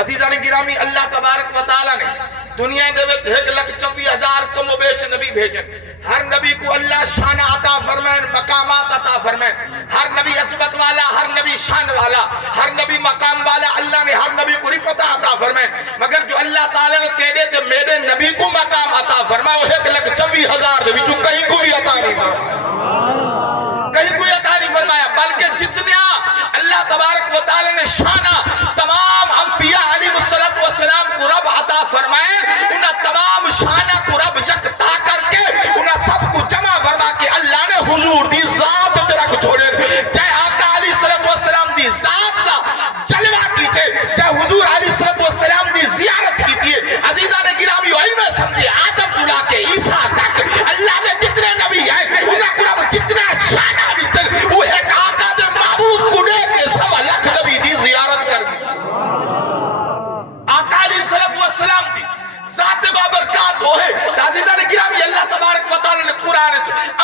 عزیزان گرامی اللہ تبارک و تعالیٰ نے دنیا دے وچ 1,24,000 کم و بیش نبی بھیجن. ہر نبی کو اللہ شان عطا فرمائن، مقامات عطا فرمائن. ہر نبی عظمت والا، ہر نبی شان والا، ہر نبی مقام والا. اللہ نے ہر نبی کو رفعت عطا فرمائن. مگر جو اللہ تعالیٰ نے تیرے تے میرے نبی کو مقام عطا فرمائے وہ 1,24,000 دے وچوں کہیں کو بھی عطا نہیں فرمایا، کہیں کوئی عطا نہیں فرمایا. بلکہ جتنا اللہ تبارک و تعالیٰ نے شانہ تمام انبیاء علیہ السلام کو رب عطا فرمائے، انہاں تمام شانہ کو رب یکتا کر کے انہاں سب کو جمع فرما کے اللہ نے حضور دی ذات ترک چھوڑے. چاہے آقا علیہ السلام دی ذات دا جلوہ کیتے، چاہے حضور علیہ السلام دی زیارت کیتی ہے. عزیزان گرامی وہی میں سمجھے آدم تو لا کے عیسیٰ تک اللہ نے جتنے نبی ہیں انہاں کو رب جتنا شانہ دیتے وہ ایک آقا دے معبود کو دے کے 1.25 لاکھ نبی دی زیارت کر دی. آقا علیہ السلام دی ذات بابرکات ہوئے. عزیزان گرامی اللہ تبارک و تعالی نے قرآن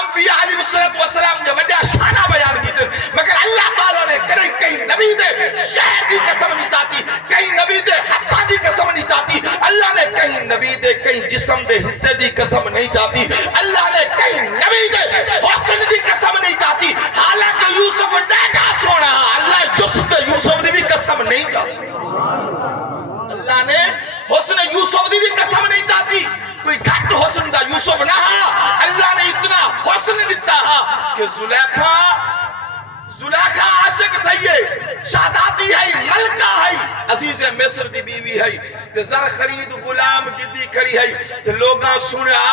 انبیاء علیہ السلام نے وڈا شانہ بیان کیتے، مگر اللہ تعالی نے کئی نبی دے شہر دی قسم نہیں چاہتی، کئی نبی دے حتہ دی قسم نہیں چاہتی. اللہ نے کئی نبی دے کئی جسم دے حصے دی قسم نہیں چاہتی. اللہ نے کئی نبی دے حسن دی قسم نہیں چاہتی. حالانکہ یوسف ڈیٹا سونا اللہ جسم دے یوسف دی بھی قسم نہیں چاہتی. اللہ نے حسن یوسف دی بھی قسم نہیں چاہتی. کوئی گھٹ حسن دا یوسف نہ. اللہ نے اتنا حسن دیتا کہ زلیخا عاشق تھئیے، شہزادی ہے، ملکہ ہے، عزیز مصر دی بیوی ہے. تے زر خرید غلام گدی کھڑی ہے. تے لوگاں سنیا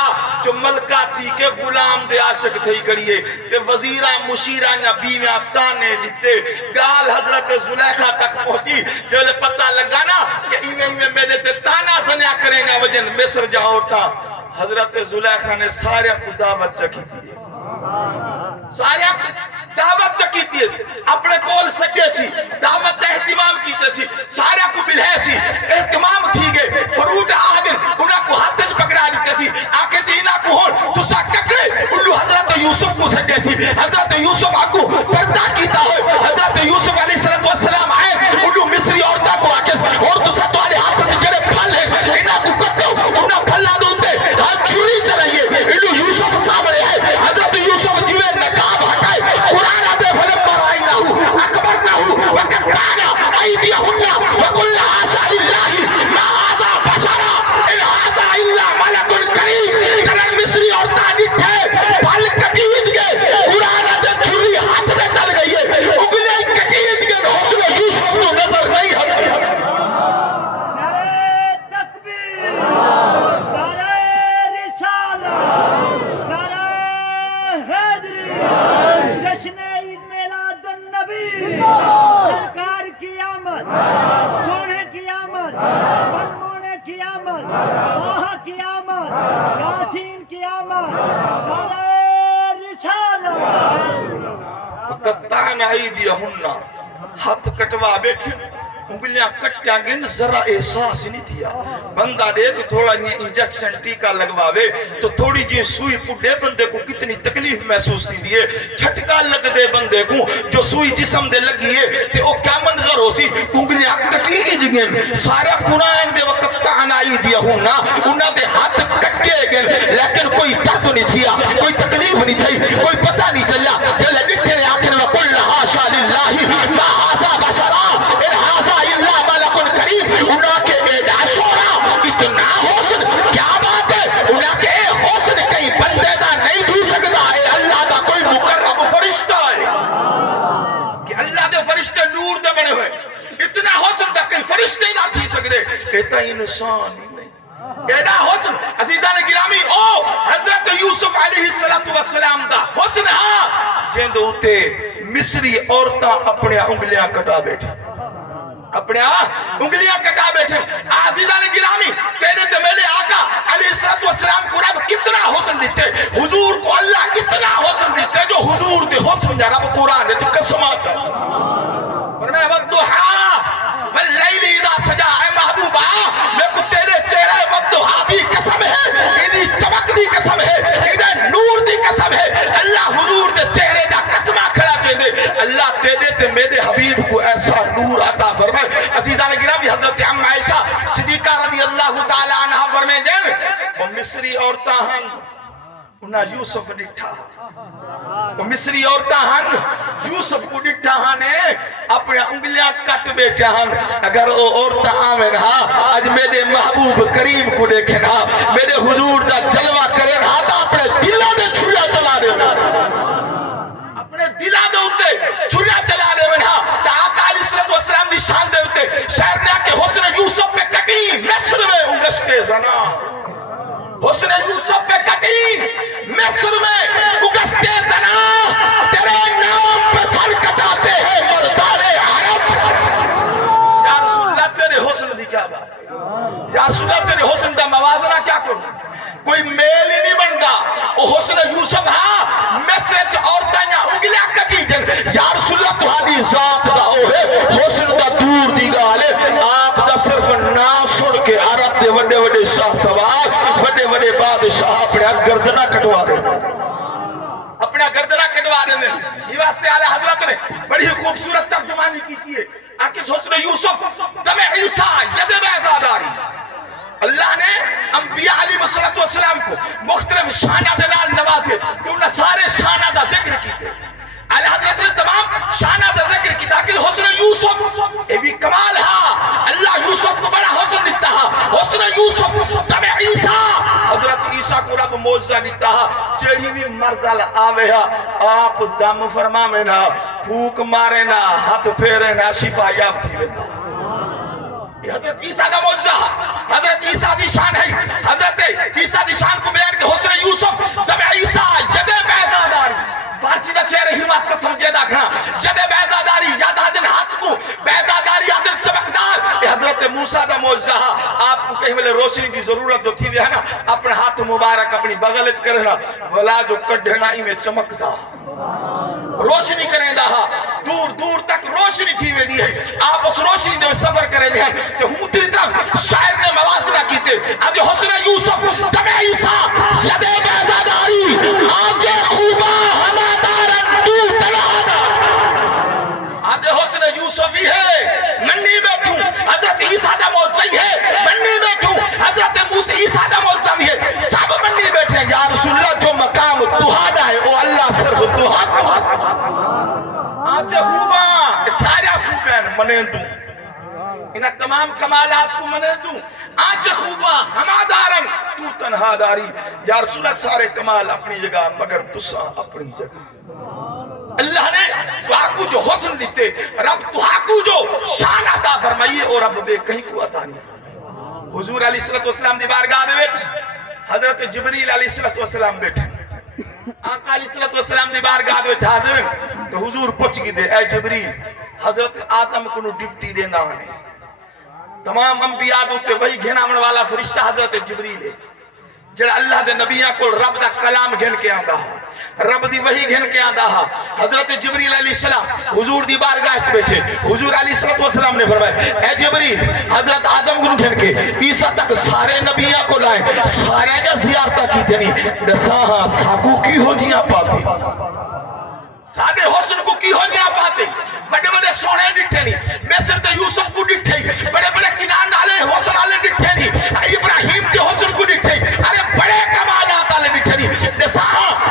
جو ملکہ تھی کہ غلام دے عاشق تھئی کریے. تے وزیرہ مشیرہ نہ بیویاں تانے لیتے. گال حضرت زلیخا تک پہنچی. جو پتہ لگا نا کہ ایمیں میرے تے تانا سنیا کریں گا وجن مصر جا ہوتا. حضرت زلیخا نے سارے کو دعوت چکی تھی، سارے دعوت چکیتی ہے، اپنے کول سکے سی دعوت دا اہتمام کیتے سی، سارے کو بلہے سی اہتمام تھی گئے. فروٹ آدن انہاں کو ہاتھ پکڑا دیتے سی، آکے سی انہاں کو ہون تسا ککڑے انہوں حضرت یوسف کو سکے سی. حضرت یوسف آکو پردہ کیتا ہوئے. حضرت یوسف علیہ السلام آئے انہوں مصری عورتہ کو آکے اور تسا تو آلے ہاتھ سے جڑے پھل ہیں انہاں کو کٹو انہاں پھلا دوتے ہاتھ چھوڑی چلائیے. انہوں یوسف سامنے آئے. حضرت یوسف جوے نقاب ہٹائے. قرآن آتے فلما رأيناه أكبرناه وقطعنا أيديهن وقلنا حاشا لله ما هذا بشرا إن هذا إلا ملك كريم. جنرل مصری عورتاں ڈٹھے پھل کٹیت گئے. قرآن آتے چھری ہاتھ میں چل گئی ہے، انگلیاں کٹیت گئے. حسن یوسف تو نظر نہیں ہٹتی. نعرہ تکبیر، نعرہ رسالت، نعرہ حیدری، جشن عید میلاد النبی، سرکار کی آمد، سونے کی آمد، منمونے کی آمد، طه کی آمد، یاسین کی آمد، نعرہ رسالت. قطعنا ایدیہن ہاتھ کٹوا بیٹھے انگلیاں کٹیا گئے. ذرا احساس نہیں تھیا. بندہ دیکھ تھوڑا یہ انجیکشن ٹیکا لگواوے تو تھوڑی جی سوئی پڑے بندے کو کتنی تکلیف محسوس تھی دیئے. چھٹکا لگ دے بندے کو جو سوئی جسم دے لگیے تے او کیا منظر ہو سی. انگلیاں کٹی گئے. سارا قرآن دے وقت قطعنا ایدیہن انہاں دے ہاتھ کٹے گئے لیکن کوئی درد نہیں تھیا، کوئی تکلیف نہیں تھی، کوئی پتہ نہیں چلا. جلے بٹھے نے آخر میں قُلْ حَاشَا لِلَّهِ مَا هَذَا بَشَرًا إِنْ هَذَا إِلَّا مَلَكٌ كَرِيمٌ. انہاں کے ایڈا شورا اتنا حسن کیا بات ہے. انہاں کے حسن کئی بندے دا نہیں دھو سکتا ہے. اللہ دا کوئی مقرب فرشتہ ہے کہ اللہ دے فرشتے نور دے بڑے ہوئے. اتنا حسن دا کئی فرشتے دا تھی سکتے. ایتا انسان ہی نہیں. ایڈا حسن عزیزان گرامی او حضرت یوسف علیہ السلام دا حسن ہاں جن دوتے مصری عورتاں اپنے انگلیاں کٹا بیٹھے، اپنے انگلیاں کٹا بیٹھے. عزیزان گرامی تیرے تے میرے آقا علیہ السلام کو رب کتنا حسن دیتے. حضور کو اللہ کتنا حسن دیتے جو حضور دے حسن جا رب قرآن دے قسمہ سے فرمائے وَالضُّحَا وَاللَّيْلِ إِذَا سَجَا. اے محبوبہ میں کو تیرے چہرے وَالضُّحَا بھی قسم ہے، ادھی چمک دی قسم ہے، ادھے نور دی قسم ہے. اللہ حضور دے چہرے دا قسمہ کھڑا چاہتے. اللہ تیرے تے میرے حبیب کو ایسا نور عطا فرمائے. عزیزان گرامی حضرت عمہ مصری عورتاں ہن انہاں یوسف ڈٹھا وہ مصری عورتاں ہن یوسف کو ڈٹھا نے اپنے انگلیاں کٹ بیٹھا ہن اگر وہ عورتاں آویں ہاں اج میرے محبوب کریم کو دیکھیں ہاں میرے حضور دا جلوہ کریں ہاں تا اپنے دلاں دے چھریا چلا دے اپنے دلاں دے اوتے چھریا چلا دے ہاں تا آقا علیہ الصلوۃ والسلام دی شان دے اوتے شہر نے کہ حسن یوسف پہ کٹی مصر میں اگشتے زنا حسن یوسف پہ کٹی مصر میں اگشتے زنا تیرے نام پہ سر کٹاتے ہیں مردان عرب یا رسول اللہ تیرے حسن دی کیا بات یا رسول اللہ تیرے حسن دا موازنہ کیا کروں کوئی میل ہی نہیں بنتا وہ حسن یوسف ہاں مصر چ عورتاں انگلیاں کٹی جن یا رسول اللہ تہاڈی ذات دا او ہے حسن دا دور دی گل ہے آپ دا صرف نام سن کے عرب دے وڈے وڈے شاہ سوار وڈے وڈے بادشاہ اپنے گردناں کٹوا دے اپنا گردناں کٹوا دے یہ واسطے اعلی حضرت نے بڑی خوبصورت ترجمانی کی ہے آکس حسن یوسف دم عیسیٰ ید بیضاداری اللہ نے انبیاء علیہ السلام کو مختلف شانہ دنال نوازے تو انہاں سارے شانہ دا ذکر کیتے اعلی حضرت نے تمام شانہ دا ذکر کی تاکہ حسن یوسف یہ بھی کمال ہا اللہ یوسف کو بڑا حسن دیتا ہا حسن یوسف دم عیسیٰ حضرت عیسیٰ کو رب موجزہ دیتا ہا جیڑی بھی مرزل آوے ہا آپ دم فرمامے نا پھوک مارے نا ہاتھ پھیرے نا شفا یاب تھی وینا یہ حضرت عیسیٰ دا موجزہ حضرت عیسیٰ دی شان ہے حضرت عیسیٰ دی شان کو بیان کہ حسن یوسف دم عیسیٰ ید بیضاداری فارسی دا شعر ہی واسطہ سمجھے دا کھنا ید بیضاداری یاد آدن ہاتھ کو بیضاداری آدن چمکدار یہ حضرت موسیٰ دا موجزہ آپ کو کہیں ملے روشنی کی ضرورت جو تھی بھی ہے نا اپنے ہاتھ مبارک اپنی بغلچ کرنا ولا جو کڑھنا ہی میں چمکدا روشنی کریں دا دور دور تک روشنی تھی ہوئی دی ہے آپ اس روشنی دے سفر کریں دے ہیں کہ ہوں تیری طرف شاعر نے موازنہ کیتے آج حسن یوسف دم عیسیٰ ید بیضاداری آج خوبا ہمادارن تو تنادا آج حسن یوسف ہی ہے منی بیٹھوں حضرت عیسیٰ دا موجزہ ہے منی بیٹھوں حضرت موسیٰ عیسیٰ دا موجزہ بھی ہے سب منی بیٹھیں یا رسول اللہ جو مقام تہاڈا ہے وہ اللہ صرف تہاڈا آج خوبا سارا خوبین منین دوں انہاں تمام کمالات کو منین دوں آج خوبا ہمادارن تو تنہا داری یا رسول اللہ سارے کمال اپنی جگہ مگر تسا اپنی جگہ اللہ نے تحاکو جو حسن دیتے رب تحاکو جو شان عطا فرمائیے اور رب بے کہیں کو عطا نہیں فرمائیے حضور علیہ السلام دی بارگاہ دے بیٹھ حضرت جبریل علیہ السلام بیٹھے آقا علیہ السلام دی بارگاہ دے بیٹھ حاضر تو حضور پوچھ گی دے اے جبریل حضرت آدم کو ڈیوٹی دینا ہے تمام انبیاء دوتے وہی گھنامن والا فرشتہ حضرت جبریل ہے جڑا اللہ دے نبیاں کو رب دا کلام گھن کے آندا ہا رب دی وہی گھن کے آندا ہا حضرت جبریل علیہ السلام حضور دی بارگاہ وچ بیٹھے حضور علیہ السلام نے فرمایا اے جبریل حضرت آدم کو گھن کے عیسیٰ تک سارے نبیاں کو لائے سارے نے زیارتہ کی تھی دسا ہاں ساکو کی ہو جیاں پاتے سادے حسن کو کی ہو جیاں پاتے بڑے بڑے سونے ڈٹھے نہیں مصر دے یوسف کو ڈٹھے بڑے بڑے کنان والے حسن والے ڈٹھے نہیں ابراہیم کے حسن کو ڈٹھے ارے بڑے کمالات والے ڈٹھے نہیں دسا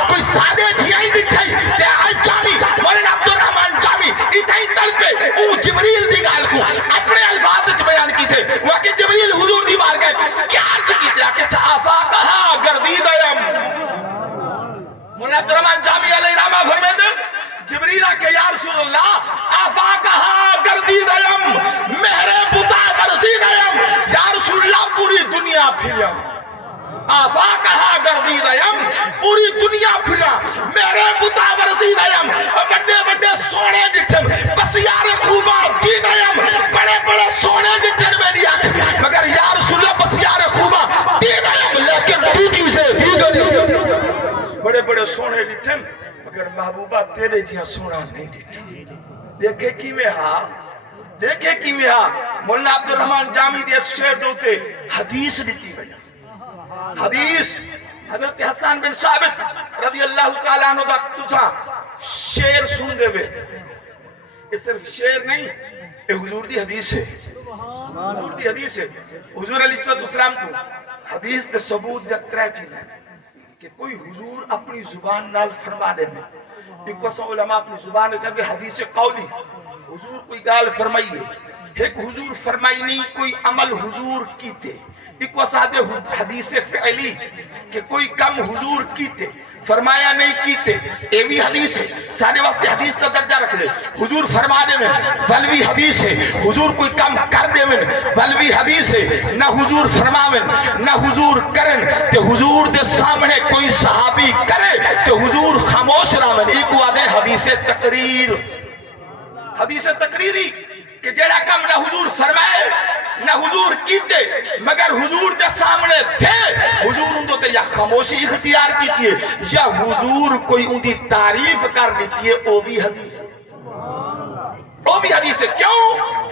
کوئی سادے دھیاں ڈٹھے تے آج جامی مولانا عبدالرحمن جامی اتھائی تل پہ او جبریل دی گال کو اپنے الفاظ وچ بیان کی تھے وہ کہ جبریل حضور دی بار گئے کیا عرض کی تھی کہ صحافہ کہا گردید ایم مولانا عبدالرحمن جامی علیہ رحمہ فرمائے دے جبریلہ کہ یا رسول اللہ آفا کہا گردید ایم مہر بتا ورزید ایم یا رسول اللہ پوری دنیا پھریم آفا کہا گردید ایم پوری دنیا پھریم مہر بتا ورزید ایم بڑے بڑے سونے ڈٹھم بس یار خوبا دید ایم بڑے بڑے سونے ڈٹھم میں دیا مگر یا رسول اللہ بس یار خوبا دید ایم لیکن دوٹی سے دید بڑے بڑے سونے ڈٹھم مگر محبوبہ تیرے جیاں سونا نہیں دیتا دیکھے کی میں دیکھے کی میں مولانا عبدالرحمن جامی دے شعر دوتے حدیث دیتی بھئی حدیث حضرت حسان بن ثابت رضی اللہ تعالیٰ عنہ دا تجھا شعر سن دے بے یہ صرف شعر نہیں یہ حضور دی حدیث ہے حضور دی حدیث ہے حضور علیہ السلام کو حدیث دے ثبوت دے ترے چیزیں کہ کوئی حضور اپنی زبان نال فرما دے میں ایک وسا علماء اپنی زبان دے چاہتے حدیث قولی حضور کوئی گال فرمائیے ایک حضور فرمائی نہیں کوئی عمل حضور کیتے ایک وسا دے حدیث فعلی کہ کوئی کم حضور کیتے فرمایا نہیں کیتے اے بھی حدیث ہے سارے واسطے حدیث کا درجہ رکھ دے حضور فرما دے میں ولوی حدیث ہے حضور کوئی کام کر دے میں ولوی حدیث ہے نہ حضور فرما میں نہ حضور کرن تے حضور دے سامنے کوئی صحابی کرے تے حضور خاموش رہا میں ایک وعدے حدیث تقریری کہ جیڑا کام نہ حضور فرمائے نہ حضور کیتے مگر حضور دے سامنے تھے حضور ان تو یا خاموشی اختیار کیتی ہے یا حضور کوئی ان دی تعریف کر دیتی ہے او بھی حدیث ہے کیوں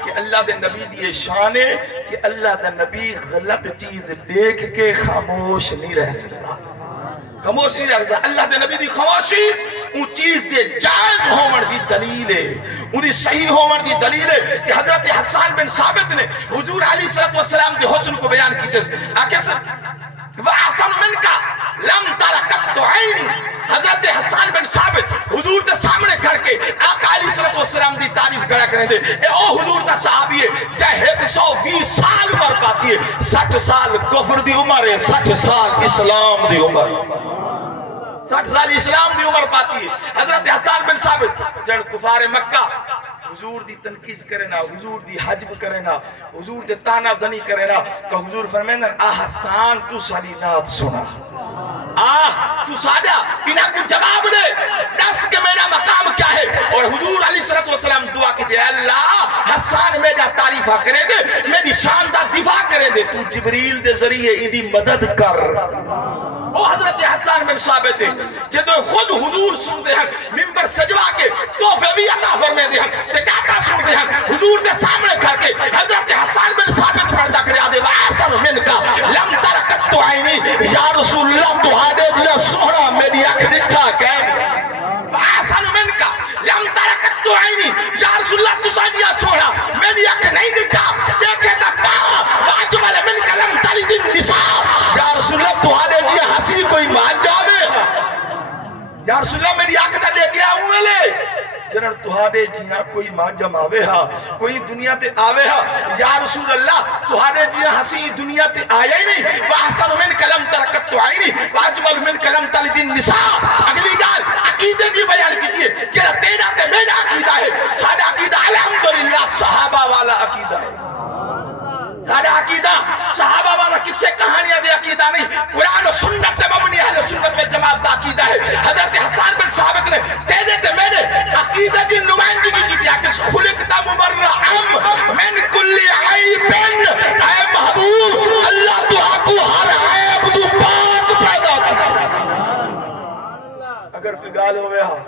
کہ اللہ دے نبی دی شان ہے کہ اللہ دے نبی غلط چیز دیکھ کے خاموش نہیں رہ سکتا خاموش نہیں رہ سکتا اللہ دے نبی دی خاموشی ان چیز دے جائز ہومن دی دلیل ہے ان دی صحیح ہومن دی دلیل ہے کہ حضرت حسان بن ثابت نے حضور علیہ السلام دے حسن کو بیان کیتے آکے سر وَأَحْسَنُ مِنْكَ لَمْ تَرَكَتْ عَيْنِي حضرت حسان بن ثابت حضور دے سامنے کھڑ کے آقا علیہ السلام دی تعریف کرا کریں دے اے او حضور دا صحابی ہے چاہے 120 سال عمر پاتی ہے 60 سال کفر دی عمر ہے 60 سال اسلام دی عمر 60 سال اسلام دی عمر پاتی ہے حضرت حسان بن ثابت جن کفار مکہ حضور دی تنقیص کرے نا حضور دی حجب کرے نا حضور دے تانا زنی کرے نا تو حضور فرمائیں حسان تو ساری نات سنا تو سادہ انہاں کو جواب دے دس کہ میرا مقام کیا ہے اور حضور علیہ السلام دعا کی دے اللہ حسان میرا تعریفہ کرے دے میری شان دا دفاع کرے دے تو جبریل دے ذریعے ایدی مدد کر وہ حضرت حسان بن ثابت ہے جدو خود حضور سنتے ہیں ممبر سجوا کے تحفے بھی عطا فرمے دے ہیں ٹکاتا سنتے ہیں حضور دے سامنے کھڑ کے حضرت حسان بن ثابت پردہ کرے آدھے وَأَحْسَنُ مِنْكَ لَمْ تَرَكَتْ عَيْنِي یا رسول اللہ تو آدھے دیا سونا میری آنکھ نٹھا کہنے وَأَحْسَنُ مِنْكَ لَمْ تَرَكَتْ عَيْنِي یا رسول اللہ تو آدھے سونا میری آنکھ نہیں نٹھا دیکھے تکتا وَأَجْمَلَ مِنْكَ لَمْ تَلِدِ النِّسَاء یا رسول اللہ تو آدھے دیا ہسی کوئی مان جاوے یا رسول اللہ میری آنکھ نہ دیکھے آؤں میں لے جنر تہاڈے جینا کوئی ماجم آوے ہا کوئی دنیا تے آوے ہا یا رسول اللہ تہاڈے جینا ہسی دنیا تے آیا ہی نہیں وَأَحْسَنُ مِنْكَ لَمْ تَرَكَتْ عَيْنِي وَأَجْمَلُ مِنْكَ لَمْ تَلِدِ النِّسَاء اگلی گال عقیدے کی بیان کیتی ہے جنر تیرا تے میرا عقیدہ ہے سارا عقیدہ الحمدللہ صحابہ والا عقیدہ ہے سارا عقیدہ صحابہ والا کس سے کہانیاں دے عقیدہ نہیں قرآن و سنت تے مبنی اہل سنت میں جماعت دا عقیدہ ہے حضرت حسان بن ثابت نے تیرے تے میرے عقیدہ کی نمائندگی کی دیا کہ خلقتا مبرعم من کل عیب اے محبوب اللہ تو آکو ہر عیب تو پاک پیدا اگر کوئی گال ہوئے ہاں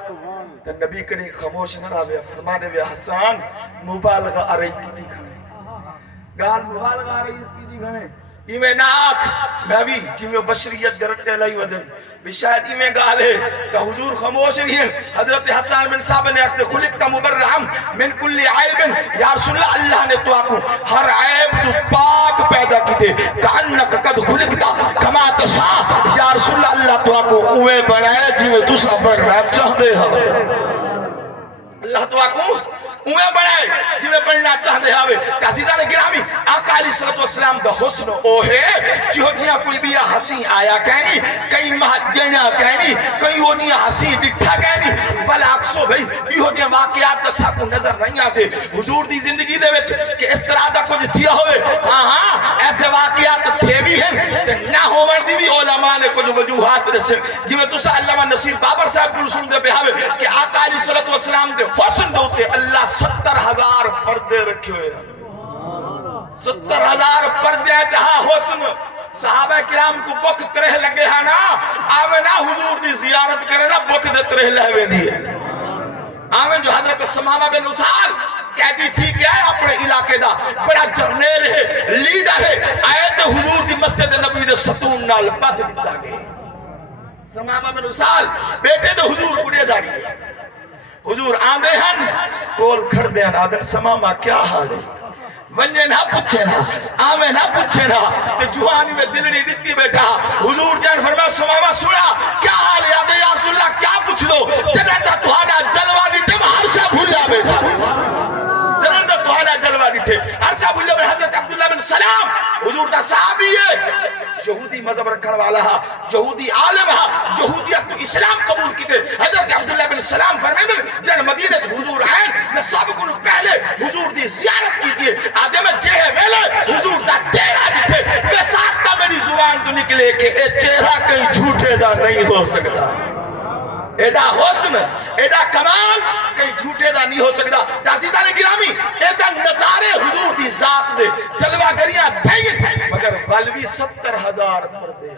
تو نبی کریں خاموش نہ رہا فرمانے ہوئے حسان مبالغہ آ رہی کی دی کھنے گال مبالغہ آ رہی اس کی دی کھنے ایمیں ناک میں بھی جیمیں بشریت درجہ لائی ودن بھی شاید ایمیں گال ہے کہ حضور خاموش نہیں ہے حضرت حسان بن ثابت نے اکتے خلقتا مبرعم من کل عیب یا رسول اللہ اللہ نے تو آکو ہر عیب تو پاک پیدا کی دے کعنک قد خلقتا کما تشاہ یا رسول اللہ اللہ تو آکو اوے بڑھائے جیمیں تو سا بڑھنا چاہ دے اللہ تو آکو اوے بڑھائے جیوے پڑھنا چاہتے ہاوے عزیزان گرامی آقا علیہ السلام دا حسن او ہے جیہو دیا کوئی بھی حسین آیا کہنی کئی مہد گینا کہنی کئی ہو دیا حسین دکھا کہنی بل اکسو بھئی یہ دیا واقعات دسا کو نظر نہیں آتے حضور دی زندگی دے وچ کہ اس طرح دا کچھ دیا ہوئے ہاں ایسے واقعات تھے بھی ہیں کہ نہ ہوور دی بھی علماء نے کچھ وجوہات رسل جیوے تسا علامہ نصیر بابر صاحب کو رسول دے بہاوے کہ آقا علیہ السلام دے حسن دوتے اللہ 70,000 پردے رکھے ہوئے 70,000 پردے جہاں حسن صحابہ کرام کو بک ترہ لگے ہاں نا آوے نا حضور دی زیارت کرے نا بک دے ترہ لہوے دیئے آوے جو حضرت سمامہ بن اسال کہتی تھی کہ اپنے علاقے دا بڑا جرنیل ہے لیڈر ہے آئے تے حضور دی مسجد نبی دے ستون نال بات دیتا گئے سمامہ بن اسال بیٹے دے حضور گڑے داری ہے حضور آندے ہن کول کھڑ دے ہن آدھن سمامہ کیا حال ہے ونجے نہ پوچھے نا آمیں نہ پوچھے نا کہ جوانی میں دل نہیں دیتی بیٹا حضور جان فرمایا سماما سنا کیا حال یاد ہے یا رسول اللہ کیا پوچھ دو جنہتا تہانا جلوہ دیتے ہرشا بھولیا بیٹا جنہتا تہانا جلوہ دیتے ہرشا بھولیا بیٹا حضرت عبداللہ بن سلام حضور دا صحابی ہے یہودی مذہب رکھن والا ہا یہودی عالم ہا یہودیت تو اسلام قبول کی تھے حضرت عبداللہ بن سلام فرمیدن جن مدینہ حضور آئین نے سب کو پہلے حضور دی زیارت کی تھی آدھے میں جہے ویلے حضور دا چہرہ دکھے بے ساختہ میری زبان تو نکلے کہ اے چہرہ کہیں جھوٹے دا نہیں ہو سکتا ایڈا حسن ایڈا کمال کہیں جھوٹے دا نہیں ہو سکتا عزیزان گرامی ایڈا نظارے حضور دی ذات دے جلوہ گریاں دھائیں مگر والوی 70,000 پردے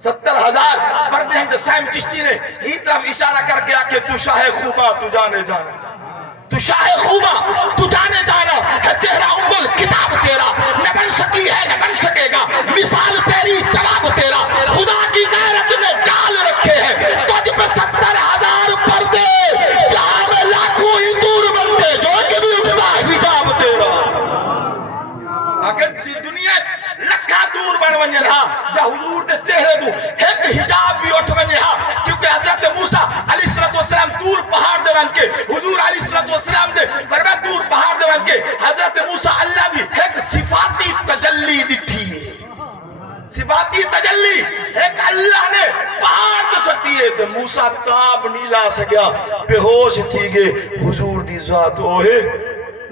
70,000 پردے ہم سائم چشتی نے ہی طرف اشارہ کر کے آکے تو شاہ خوبا تو جانے جانا تو شاہ خوبا تو جانے جانا ہے چہرہ امبل کتاب تیرا نہ بن سکی ہے نہ بن سکے گا مثال تیری جواب تیرا خدا کی غیرت نے ڈال رکھے ہیں تجھ پہ 70,000 پردے جہاں میں لاکھوں ہی دور بنتے جو کہ بھی اٹھتا حجاب تیرا اگر دنیا لکھا دور بن ونجے رہا جا حضور دے چہرے دو ایک حجاب بھی اٹھ ونجے رہا کیونکہ حضرت موسیٰ علیہ السلام دور پہاڑ دے بن کے حضور علیہ السلام دے فرمایا دور پہاڑ دے بن کے حضرت موسیٰ اللہ بھی ایک صفاتی تجلی دٹھی ہے صفاتی تجلی ایک اللہ نے پہاڑ دے سکتی ہے کہ موسیٰ تاب نہیں لا سکیا بے ہوش تھی گے حضور دی ذات ہوئے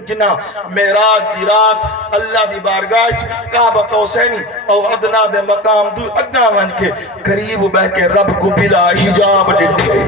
جنا معراج دی رات اللہ دی بارگاہ کعبہ قوسینی او ادنا دے مقام دو ادنا ون کے قریب بہ کے رب کو بلا حجاب ڈٹھے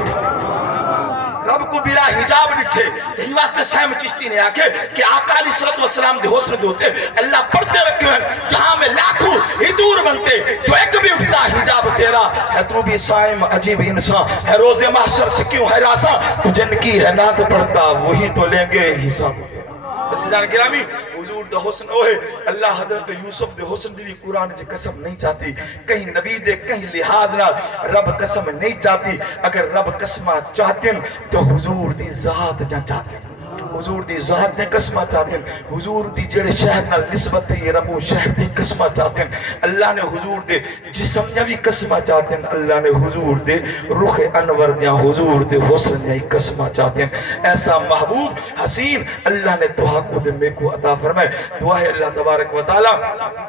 رب کو بلا حجاب ڈٹھے یہی واسطے سائم چشتی نے آکے کہ آقا علیہ السلام دے حسن دوتے اللہ پردے رکھے ہیں جہاں میں لاکھوں ہی دور بنتے جو ایک بھی اٹھتا حجاب تیرا ہے تو بھی سائم عجیب انسان ہے روز محشر سے کیوں ہے راسا تو جن کی ہے نات پڑھتا وہی تو لیں گے حساب عزیزان گرامی حضور دے حسن ہوئے اللہ حضرت یوسف دے حسن دی قرآن جے قسم نہیں چاہتی کہیں نبی دے کہیں لحاظ نہ رب قسم نہیں چاہتی اگر رب قسمہ چاہتے ہیں تو حضور دی ذات جان چاہتے ہیں حضور دی ذات نے قسمہ چاہتے ہیں حضور دی جڑے شہر نال نسبت ہے یہ رب و شہر دی قسمہ چاہتے ہیں اللہ نے حضور دے جسم نے بھی قسمہ چاہتے ہیں اللہ نے حضور دے رخ انور دیا حضور دے حسن نے قسمہ چاہتے ہیں ایسا محبوب حسین اللہ نے توہا کو دے میں کو عطا فرمائے دعا ہے اللہ تبارک و تعالی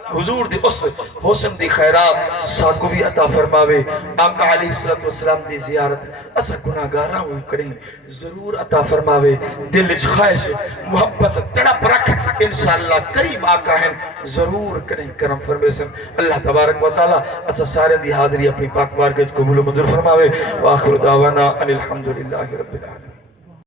حضور دے اس حسن دی خیرات ساکو بھی عطا فرماوے آقا علیہ السلام دی زیارت اسا گناہگاراں ہوئی کریں ضرور عطا فرماوے دل خواہش محبت تڑپ رکھ انشاءاللہ قریب آقا ہیں ضرور کریں کرم فرمے سن اللہ تبارک و تعالی اسا سارے دی حاضری اپنی پاک بارگاہ قبول و منظور فرماوے وآخر دعوانا ان الحمدللہ رب العالمین